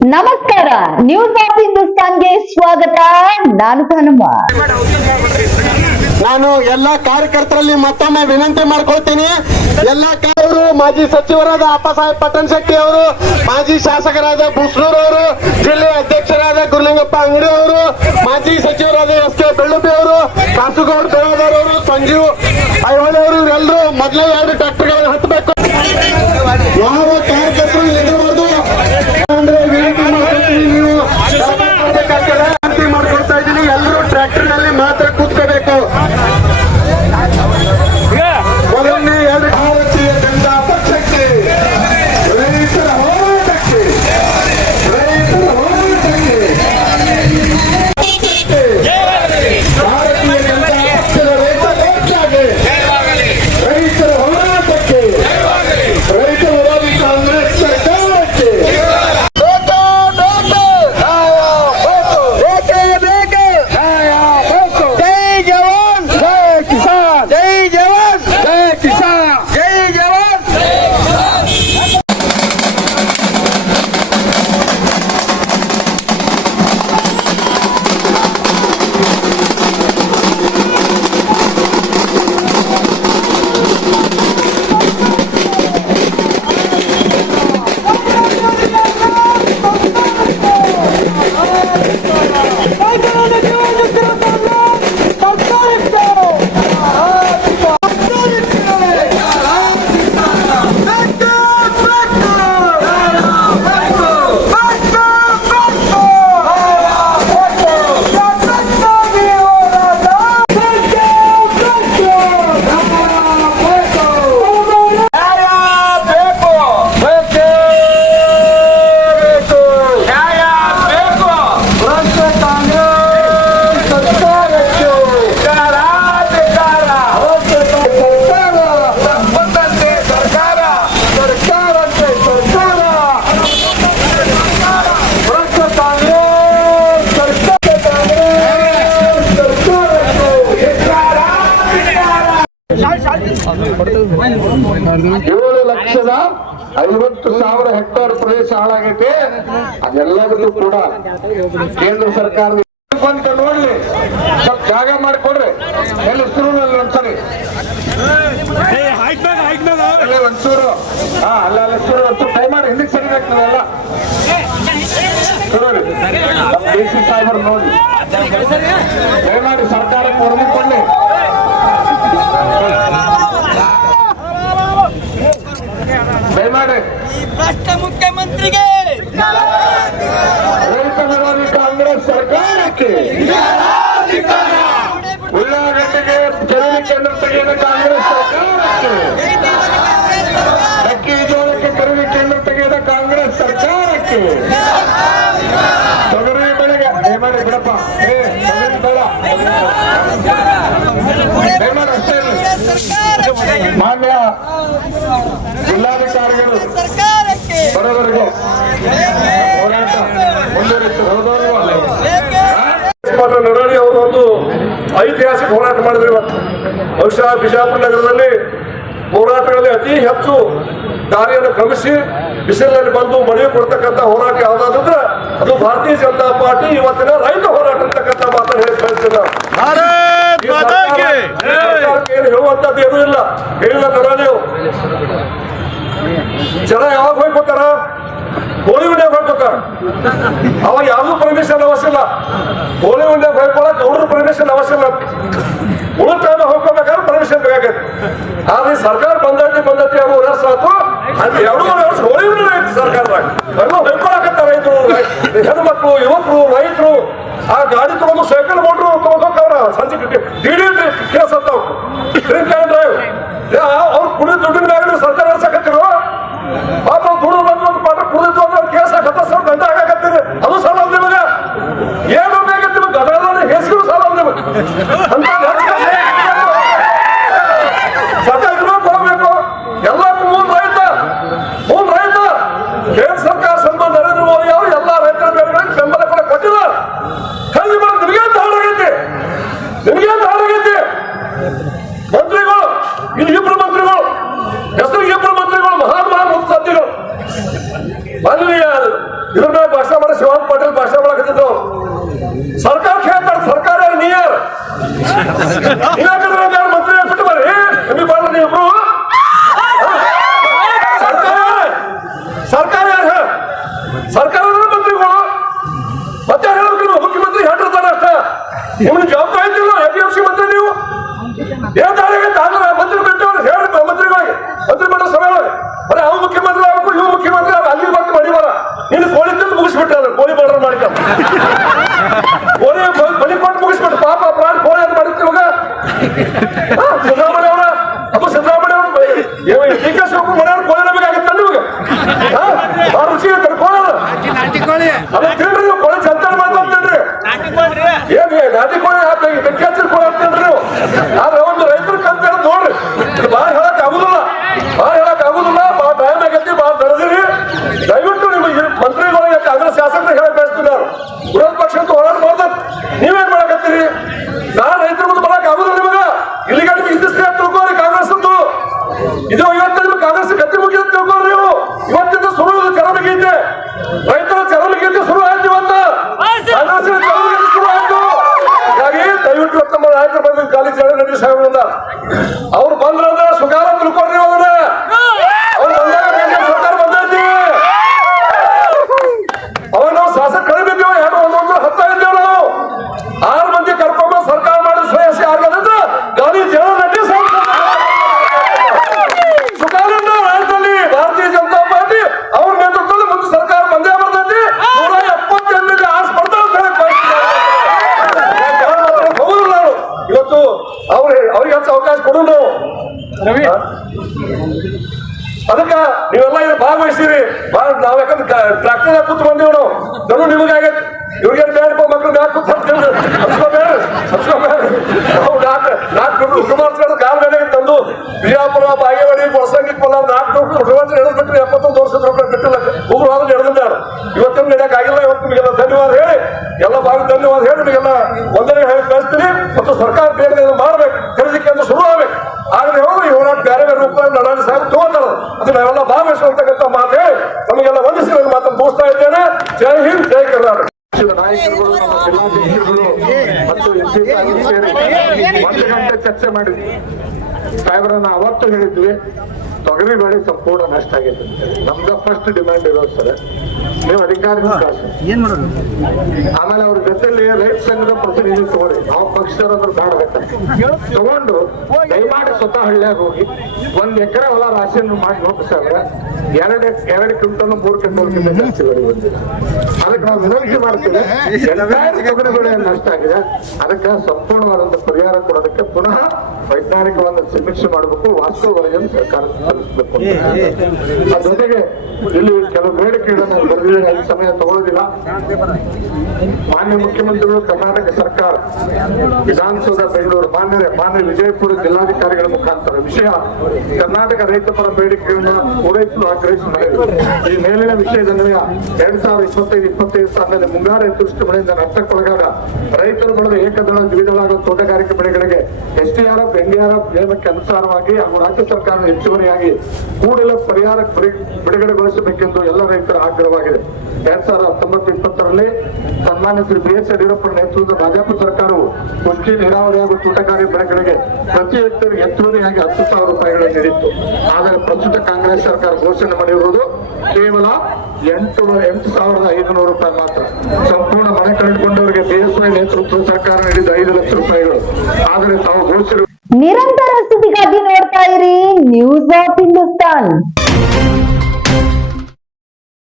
ನಮಸ್ಕಾರ, news of ಹಿಂದೂಸ್ತಾನ್ಗೆ ಸ್ವಾಗತ. ನಾನು ಭಾನುಮ್ಮ. ನಾನು ಎಲ್ಲ ಕಾರ್ಯಕರ್ತರಲ್ಲಿ ಮತ್ತೊಮ್ಮೆ ವಿನಂತಿ ಮಾಡ್ಕೊಳ್ತೀನಿ. ಎಲ್ಲ ಮಾಜಿ ಸಚಿವರಾದ ಅಪ್ಪಸಾಹೇಬ್ ಪಟ್ಟಣ ಶೆಟ್ಟಿ ಅವರು, ಮಾಜಿ ಶಾಸಕರಾದ ಬುಸ್ನೂರ್ ಅವರು, ಜಿಲ್ಲೆ ಅಧ್ಯಕ್ಷರಾದ ಗುರುಲಿಂಗಪ್ಪ ಅಂಗಡಿ ಅವರು, ಮಾಜಿ ಸಚಿವರಾದ ಎಸ್ ಕೆ ಬೆಳ್ಳುಬ್ಬಿ ಅವರು, ಕಾಸುಗೌಡ ಬೆಳಗಾರ್ ಅವರು, ಸಂಜೀವ್ ಐಹೊಳೆ ಅವರು, ಇವರೆಲ್ಲರೂ ಮೊದಲೇ 2 ಟ್ರ್ಯಾಕ್ಟರ್ಗಳನ್ನು ಹತ್ತಬೇಕು. ಯಾವ ಕಾರ್ಯಕರ್ತರು ಎದುರಬಾರ್ದು ಅಂದ್ರೆ ವಿನಂತಿ ಮಾಡ್ಕೊಳ್ತಾ ಇದ್ದೀನಿ. ಎಲ್ಲರೂ ಟ್ರ್ಯಾಕ್ಟರ್ ನಲ್ಲಿ ಮಾತ್ರ ಕೂತ್ಕೋಬೇಕು. ಮೊದಲನೇ 2 ಭಾರತೀಯ ಜನತಾ ಪಕ್ಷಕ್ಕೆ, ರೈತರ ಹೋರಾಟಕ್ಕೆ, ರೈತರ ಹೋರಾಟಕ್ಕೆ, ಭಾರತೀಯ ಜನತಾ ಪಕ್ಷದ ರೈತ ಮೋರ್ಚಾಗೆ, ರೈತರ ಹೋರಾಟಕ್ಕೆ, ರೈತ ವಿರೋಧಿ ಕಾಂಗ್ರೆಸ್ ಸರ್ಕಾರಕ್ಕೆ $7,50,000 ಹೆಕ್ಟೇರ್ ಪ್ರದೇಶ ಹಾಳಾಗೈತೆ. ಅದೆಲ್ಲದಕ್ಕೂ ಕೂಡ ಕೇಂದ್ರ ಸರ್ಕಾರ ನೋಡ್ಲಿ, ಸ್ವಲ್ಪ ಜಾಗ ಮಾಡಿಕೊಡ್ರಿ. ಎಲ್ಲಿ ಹೆಸರುನಲ್ಲಿ ಒಂದ್ಸರಿ ಒಂಚೂರು ಅಲ್ಲ ಹೆಸರು ಒಂಚೂರು ಟೈ ಮಾಡಿ ಹಿಂದಕ್ಕೆ ಸರಿ ಆಗ್ತದಲ್ಲ. ಡಿಸಿ ಸಾಹೇಬರು ನೋಡಿ ದಯಮಾಡಿ ಸರ್ಕಾರಕ್ಕೆ ವರದಿ ಕೊಡ್ಲಿ. ದಯಮಾಡಿ ರಾಷ್ಟ್ರ ಮುಖ್ಯಮಂತ್ರಿಗೆ, ರೈತ ವಿರೋಧಿ ಕಾಂಗ್ರೆಸ್ ಸರ್ಕಾರಕ್ಕೆ, ಉಳ್ಳಾಗಡ್ಡಿಗೆ ಖರೀದಿ ಕೇಂದ್ರ ತೆಗೆದ ಕಾಂಗ್ರೆಸ್ ಸರ್ಕಾರಕ್ಕೆ, ಮೆಕ್ಕೆಜೋಳಕ್ಕೆ ಖರೀದಿ ಕೇಂದ್ರ ತೆಗೆದ ಕಾಂಗ್ರೆಸ್ ಸರ್ಕಾರಕ್ಕೆ, ತೊಗರಿ ಬೆಳೆಗೆ ದಯಮಾಡಿ ಬಿಡಪ್ಪ, ತೊಗರಿ ಬೇಡ ದಯಮಾಡಿ ಅಷ್ಟೇ. ಮಾನ್ಯ ಜಿಲ್ಲಾಧಿಕಾರಿಗಳು ಬರೋವರೆಗೂ ಹೋರಾಟ ನರಳಿ ಅವರು ಒಂದು ಐತಿಹಾಸಿಕ ಹೋರಾಟ ಮಾಡಿದ್ರು. ಇವತ್ತು ಬಹುಶಃ ಬಿಜಾಪುರ ನಗರದಲ್ಲಿ ಹೋರಾಟಗಳಲ್ಲಿ ಅತಿ ಹೆಚ್ಚು ದಾರಿಯನ್ನು ಕ್ರಮಿಸಿ ಬಿಸಿಲಿನಲ್ಲಿ ಬಂದು ಮನವಿ ಕೊಡ್ತಕ್ಕಂಥ ಹೋರಾಟ ಯಾವ್ದಾದ್ರೆ ಅದು ಭಾರತೀಯ ಜನತಾ ಪಾರ್ಟಿ ಇವತ್ತಿನ ರೈತ ಹೋರಾಟ ಅಂತಕ್ಕಂಥ ಮಾತನ್ನು ಹೇಳಿ ಕಳಿಸ್ತಿಲ್ಲ. ಏನು ಹೇಳುವಂತದ್ದು ಏನೂ ಇಲ್ಲ, ಹೇಳಿಲ್ಲ ನರಳಿ. ಜನ ಯಾವಾಗ ಹೋಗ್ಕೊತಾರ? ಹೋಳಿ ಉಂಡೆ ಹೋಗ್ಕೊತಾರ. ಅವಾಗ ಯಾವ್ದು ಪರ್ಮಿಷನ್ ಅವಶ್ಯ ಇಲ್ಲ. ಹೋಳಿ ಉಂಡೆ ಹೋಗ್ಕೊಳಕ್ ಅವ್ರ ಪರ್ಮಿಷನ್ ಅವಶ್ಯ ಇಲ್ಲ. ಉಳಿತಾಯ ಹೋಗ್ಕೋಬೇಕಾದ್ರೆ ಪರ್ಮಿಷನ್ ಬೇಕಾಗತ್ತೆ. ಆದ್ರೆ ಸರ್ಕಾರ ಬಂದೈತಿ ಅವ್ರು 1 ವರ್ಷ ಆಯ್ತು. ಅದು 2.5 ವರ್ಷ ಹೋಳಿ ಉಂಡೆ ಐತಿ ಸರ್ಕಾರದಾಗ. ಎಲ್ಲ ಹೊಯ್ಕೊಳಕತ್ತ ರೈತರು, ಹೆಣ್ಮಕ್ಳು, ಯುವಕರು, ರೈತರು ಆ ಗಾಡಿ ತಗೊಂಡು ಸೈಕಲ್ ಮೋಟ್ರು ತಗೊಂಡ್ರ ಸಂಜೆ ಡಿಡಿ ಕೇಸ್ ಅಂತಾವ್ ಡ್ರಿಂಕ್ ಅಂಡ್ ಡ್ರೈವ್. ಅವ್ರು ಕುಡಿದ ದುಡ್ಡಿನ ಮ್ಯಾಗ ಸರ್ಕಾರ ನಡೆಸಕತ್ತಿರು. ಪಾಪ ದುಡ್ಡು ಬಂದು ಒಂದು ಪಾಠ ಕುಡಿದು ಅಂದ್ರೆ ಕೇಸ್ ಹಾಕತ್ತ ಗಂಟೆ ಹಾಕತ್ತೀರಿ. ಅದು ಸಾಲ ನಿಮಗೆ ಏನು ಬೇಕಂತ ನಿಮ್ಗೆ ಗದಗದ ಹೆಸರು ಸಾಲ ನಿಮಗೆ ಅಂತ ಸರ್ಕಾರ ಕೊಡಬೇಕು. ಎಲ್ಲಕ್ಕೂ ಮೂಲ ರೈತ ಕೇಂದ್ರ ಸರ್ಕಾರ ಸನ್ಮಾನ ನರೇಂದ್ರ ಮೋದಿ ಅವರು ಎಲ್ಲ ರೈತರ ಬೆಳೆಗಳಿಗೆ ಬೆಂಬಲ ಕೂಡ ಕೊಟ್ಟಿಲ್ಲ. ಖರೀದಿ ಮಾಡಿ ನಿಮಗೇನು ಹಾಳಾಗೈತಿ, ಮಂತ್ರಿಗಳು ಇಲ್ಲಿ 2 ಮಂತ್ರಿಗಳು ಹೆಸರು 2 ಮಂತ್ರಿಗಳು ಮಹಾನ್ ಮುತ್ಸದ್ದಿಗಳು. ಮಾನವೀಯ ಇದ್ರ ಮೇಲೆ ಭಾಷಣ ಶಿವಾನಂದ ಪಾಟೀಲ್ ಭಾಷಣ ಮಾಡಕತ್ತಿದ್ರು. ಸರ್ಕಾರ ಕೇಳ್ತಾರೆ, ಸರ್ಕಾರ ನೀರ್ ಮಂತ್ರಿ ಬಿಟ್ಟು ಬರ್ರಿ ಎಮ್ಮಿ ಬಾಳ ನೀವಿಬ್ರು. ಸರ್ಕಾರ ಯಾರು? ಸರ್ಕಾರದ ಮಂತ್ರಿಗಳು ಮತ್ತೆ ಹೇಳ್ಬೇಕು. ಮುಖ್ಯಮಂತ್ರಿ ಹೇಳಿರ್ತಾನೆ ಅಷ್ಟ. ನಿಮ್ಗೆ ಜವಾಬ್ದಾರಿ ಇದ್ದಿಲ್ಲ. APMC ಮಂತ್ರಿ ನೀವು ಹೇಳ್ತಾರೆ ಮಂತ್ರಿ ಬಿಟ್ಟವ್ರು ಹೇಳಿ ಮಂತ್ರಿಗಳಿಗೆ ಮಂತ್ರಿ ಮಾಡೋ ಸಮಯ ಬರೀ ಅವ್ನು ಮುಖ್ಯಮಂತ್ರಿ ಆಗ್ಬೇಕು, ಇವ್ ಮುಖ್ಯಮಂತ್ರಿ ಅಲ್ಲಿ ಬಂದು ಮಡಿಬಾರ. ನೀನು ಕೋಳಿ ತಿಂದು ಮುಗಿಸ್ಬಿಟ್ಟ, ಕೋಳಿ ಬಾರ್ಡರ್ ಮಾಡಿಕೊಂಡು ಕೋಳಿ ಬಲಿ ಕೊಟ್ಟು ಮುಗಿಸ್ಬಿಟ್ಟು ಪಾಪ ಪ್ರಾಣ ಕೋಳಿ ಅಂತ ಮಾಡಿರ್ತೀವಿ. ಇವಾಗ ಸಿದ್ದರಾಮಯ್ಯ ಅವರ ಅಪ್ಪ ಸಿದ್ದರಾಮಯ್ಯ ಅವರು DK ಶಿವಕುಮಾರ್ ಮನೆಯವ್ರು ಕೋಳಿ ನಮಗಾಗತ್ತ ನಿಮಗೆ ಆ ರುಚಿ ಇರ್ತಾರೆ ಕೋಳಿ. ಅದೇ ತಿಳ್ರಿ ನೀವು ಕೋಳಿ ಚಂದ ಮಾತಾಡ್ತೇನ್ರಿ. ಏನ್ ನಾಟಿ ಕೋಳಿ ಹಾಕಿ ಬೆಂಕಿ ಹಚ್ಚಿದ ಕೋಳಿ ಹಾಕ್ತೇನ್ರಿ ನೀವು. ಆದ್ರೆ ಒಂದು ರೈತರ ಕಂತ ಹೇಳಿ ನೋಡ್ರಿ, ಭಾಳ ಹೇಳಕ್ ಆಗುದಿಲ್ಲ, ಭಾಳ ಹೇಳಕ್ ಆಗುದಿಲ್ಲ. ಭಾಳ ಟೈಮ್ ಆಗೈತಿ, ಭಾಳ ದರದಿರಿ. ದಯವಿಟ್ಟು ನಿಮ್ಮ ಮಂತ್ರಿಗಳಿಗೆ ಕಾಂಗ್ರೆಸ್ ಶಾಸಕರಿಗೆ ಹೇಳಕ್ ಬಯಸ್ತೀನಿ. ಅವ್ರು ವಿರೋಧ ಪಕ್ಷ ಅಂತ ಹೋರಾಟ ಮಾಡ್ತಾರೆ. ನೀವೇನ್ ಮಾಡಕತ್ತೀರಿ? ನಾನ್ ರೈತರ ಮುಂದೆ ಬರಕ್ ಆಗುದಿಲ್ಲ ನಿಮಗ. ಇಲ್ಲಿಗೆ ನಿಮ್ಗೆ ಇದ್ದಿಸ್ತೀವಿ ಅಂತ ತಿಳ್ಕೋರಿ. ಕಾಂಗ್ರೆಸ್ ಅಂತೂ ಇದು ಇವತ್ತ ನಿಮ್ಗೆ ಕಾಂಗ್ರೆಸ್ ಗತಿ ಮುಗಿದ ತಿಳ್ಕೋರಿ ನೀವು. ಇವತ್ತಿಂದ ಶುರು ಚರಮಗೀತೆ, ರೈತರ ಚರಮಗೀತೆ ಶುರು ಆಯ್ತು. ಇವತ್ತ ಕಾಂಗ್ರೆಸ್ ಚರಮಗೀತೆ ಶುರು ಆಯ್ತು. ಹೀಗಾಗಿ ದಯವಿಟ್ಟು ಇವತ್ತು ನಮ್ಮ ನಾಯಕರು ಬಂದ ಕಾಲೇಜ್ ರೆಡ್ಡಿ ಸಾಹೇಬ್ರಿಂದ ಅವ್ರು ಬಂದ್ರಂದ್ರೆ ಸುಗಾರ ತಿಳ್ಕೊಡ್ರಿ. ಅವ್ರ ಅವ್ರು ಬಂದಾಗ ಸರ್ಕಾರ ಬಂದೈತಿ. ಅವಾಗ ನಾವು ಶಾಸಕ ಕಳಿಬಿದ್ದೇವೆ. ಎರಡು ಒಂದೊಂದು 10 ಇದ್ದೇವೆ. ನಾವು 6 ಮಂದಿ ಕರ್ಕೊಂಬ ಸರ್ಕಾರ ಮಾಡಿ ಶ್ರೇಯಸ್ಸಿ ಆಗದಂದ್ರೆ ಗಾಲಿ ಜನ ರೆಡ್ಡಿ ಸಾಹೇಬ್ ಸುಗಾರನ್ನ ರಾಜ್ಯದಲ್ಲಿ ಭಾರತೀಯ ಜನತಾ ಪಾರ್ಟಿ ಅವ್ರ ನೇತೃತ್ವದಲ್ಲಿ ಮುಂದೆ ಸರ್ಕಾರ ಬಂದೇ ಬರ್ತೈತಿ. 178 ಆಸ್ ಬರ್ತಾವ ಅಂತ ಹೇಳಕ್ ಹೋಗುದಿಲ್ಲ ನಾವು. ಇವತ್ತು ಅವ್ರಿಗೆ ಹಚ್ಚ ಅವಕಾಶ ಕೊಡು ನಾವು. ಅದಕ್ಕ ನೀವೆಲ್ಲ ಇದು ಭಾಗವಹಿಸಿರಿ. ನಾವ್ ಯಾಕಂದ್ರೆ ಟ್ರಾಕ್ಟರ್ ಕೂತ್ ಬಂದೇವ್ ನಾವು. ನಾನು ನಿಮಗಾಗೈತಿ. ಇವ್ರಿಗೇನು ಬೇಡಪ್ಪ ಮಕ್ಳು ಮ್ಯಾಕ್ ಕೂತ್ ನಾಲ್ಕು ಹುಡುಗರು ಕಾಲ್ ಮೇಲೆ ತಂದು ಬಿಜಾಪುರ ಬಾಗೇವಾಡಿ ಕೊಳಸಂಗಿ ಕೊಲ್ಲ 4 ಹುಡುಗರು ಎಳೆದ್ಬಿಟ್ರೆ 71 ವರ್ಷದ ರೂಪಾಯಿ ಬಿಟ್ಟಿಲ್ಲ. ಹುಡುಗರು ಆದ್ರೆ ಎಳೆದಿದ್ದಾರ. ಇವತ್ತಿನ ನಡೆಯಕ್ ಆಗಿಲ್ಲ. ಇವತ್ತು ನಿಮಗೆಲ್ಲ ಧನ್ಯವಾದ ಹೇಳಿ, ಎಲ್ಲ ಭಾಗ ಧನ್ಯವಾದ ಹೇಳಿ ನಿಮಗೆಲ್ಲ ಒಂದನೇ ಹೇಳಿ ಕಳಿಸ್ತೀನಿ. ಮತ್ತು ಸರ್ಕಾರ ಬೇಗ ಮಾಡ್ಬೇಕು, ಖರೀದಿಕೆ ಅಂತ ಶುರು ಆಗ್ಬೇಕು. ಆದ್ರೆ ಹೋಗಿ ಈ ಹೋರಾಟ ಬೇರೆ ಬೇರೆ ರೂಪ ನಡಾಡಿ ಸಾಕು ತಗೋತಾರ. ಅದು ನಾವೆಲ್ಲ ಭಾಗವಹಿಸುವಂತಕ್ಕಂಥ ಮಾತು ಹೇಳಿ ನಮಗೆಲ್ಲ ವಂದಿಸಿ ನನ್ನ ಮಾತನ್ನು ಮುಗಿಸ್ತಾ ಇದ್ದೇನೆ. ಜೈ ಹಿಂದ್, ಜೈ ಕರ್ನಾಟಕ. ನಾಯಕರುಗಳು, ನಮ್ಮ ಜಿಲ್ಲಾಧ್ಯಕ್ಷರುಗಳು ಮತ್ತು MP ಸೇರಿ 1 ಗಂಟೆ ಚರ್ಚೆ ಮಾಡಿದ್ವಿ. ಸಾಹೇಬ್ರನ್ನ ಅವತ್ತು ಹೇಳಿದ್ವಿ, ತೊಗರಿ ಬೆಳೆ ಸಂಪೂರ್ಣ ನಷ್ಟ ಆಗಿದೆ. ನಮ್ದ ಫಸ್ಟ್ ಡಿಮ್ಯಾಂಡ್ ಇರೋದು ಸರ್, ನೀವು ಅಧಿಕಾರಿಗಳ ಕಾಸು. ಆಮೇಲೆ ಅವ್ರ ಜೊತೆಲಿ ರೈತ ಸಂಘದ ಪ್ರತಿನಿಧಿ ತಗೋರಿ. ನಾವು ಪಕ್ಷದವ್ರು ಬೇಡಬೇಕಂತ ತಗೊಂಡು ದಯಮಾಡಿ ಸ್ವತಃ ಹಳ್ಳಿಯಾಗ ಹೋಗಿ 1 ಎಕರೆ ಹೊಲ ರಾಶಿಯನ್ನು ಮಾಡಿ ನೋಡಿಸಿದ್ರೆ 2 ಕ್ವಿಂಟಲ್ 3 ಕ್ವಿಂಟಲ್ ಜಾಸ್ತಿ ಬೆಳೆ ಬಂದಿದೆ. ಅದಕ್ಕೆ ನಾವು ವಿನಂತಿ ಮಾಡ್ತೀವಿ, ತೊಗರಿ ಬೆಳೆ ನಷ್ಟ ಆಗಿದೆ. ಅದಕ್ಕೆ ಸಂಪೂರ್ಣವಾದಂತ ಪರಿಹಾರ ಕೊಡೋದಕ್ಕೆ ಪುನಃ ವೈಜ್ಞಾನಿಕವಾದ ಸಮೀಕ್ಷೆ ಮಾಡಬೇಕು, ವಾಸ್ತವ ವರದಿಯನ್ನು ಸರ್ಕಾರ ತಲುಪಿಸಬೇಕು. ಅದ್ರ ಜೊತೆಗೆ ಇಲ್ಲಿ ಕೆಲವು ಬೇಡಿಕೆಗಳನ್ನು ಬರೆದಿದೆ, ಈ ಸಮಯ ತಗೊಳ್ಳೋದಿಲ್ಲ. ಮಾನ್ಯ ಮುಖ್ಯಮಂತ್ರಿಗಳು, ಕರ್ನಾಟಕ ಸರ್ಕಾರ, ವಿಧಾನಸೌಧ ಬೆಂಗಳೂರು, ಮಾನ್ಯ ವಿಜಯಪುರ ಜಿಲ್ಲಾಧಿಕಾರಿಗಳ ಮುಖಾಂತರ ವಿಷಯ ಕರ್ನಾಟಕ ರೈತ ಪರ ಬೇಡಿಕೆಗಳನ್ನು ಪೂರೈಸಲು ಆಗ್ರಹಿಸಿ ಮಾಡಿದರು. ಈ ಮೇಲಿನ ವಿಷಯದನ್ವಯ 2025 ಸಾಲಿನಲ್ಲಿ ಮುಂಗಾರು ಅತಿವೃಷ್ಟಿ ಮಳೆಯಿಂದ ನಷ್ಟಕ್ಕೊಳಗಾದ ರೈತರು ಬೆಳೆದ ಏಕದಳ ದ್ವಿದಳ ಹಾಗೂ ತೋಟಗಾರಿಕೆ ಬೆಳೆಗಳಿಗೆ SDRF NDRF ನಿಯಮಕ್ಕೆ ಅನುಸಾರವಾಗಿ ಹಾಗೂ ರಾಜ್ಯ ಸರ್ಕಾರದ ಹೆಚ್ಚುವರಿಯಾಗಿ ಕೂಡಲೇ ಪರಿಹಾರ ಬಿಡುಗಡೆಗೊಳಿಸಬೇಕೆಂದು ಎಲ್ಲ ರೈತರ ಆಗ್ರಹವಾಗಿದೆ. 2019-20ರಲ್ಲಿ ಸನ್ಮಾನ್ಯ ಶ್ರೀ BS ಯಡಿಯೂರಪ್ಪ ನೇತೃತ್ವದ ಭಾಜಪ ಸರ್ಕಾರವು ಕೃಷಿ, ನೀರಾವರಿ ಹಾಗೂ ತೋಟಗಾರಿಕೆ ಬೆಳೆಗಳಿಗೆ ಪ್ರತಿ ಹೆಕ್ಟರ್ ಹೆಚ್ಚುವರಿಯಾಗಿ 10,000 ರೂಪಾಯಿಗಳನ್ನು ನೀಡಿತ್ತು. ಆದರೆ ಪ್ರಸ್ತುತ ಕಾಂಗ್ರೆಸ್ ಸರ್ಕಾರ ಘೋಷಣೆ ಮಾಡಿರುವುದು ಕೇವಲ 8,500 ರೂಪಾಯಿ ಮಾತ್ರ. ಸಂಪೂರ್ಣ ಮನೆ ಕಳೆದುಕೊಂಡವರಿಗೆ BSY ನೇತೃತ್ವದ ಸರ್ಕಾರ ನೀಡಿದ 5 ಲಕ್ಷ ರೂಪಾಯಿಗಳು. ಆದರೆ ತಾವು ಘೋಷಣೆ ನಿರಂತರ ಸುದ್ದಿಗಾಗಿ ನೋಡ್ತಾ ಇರಿ ನ್ಯೂಸ್ ಆಫ್ ಹಿಂದೂಸ್ತಾನ್.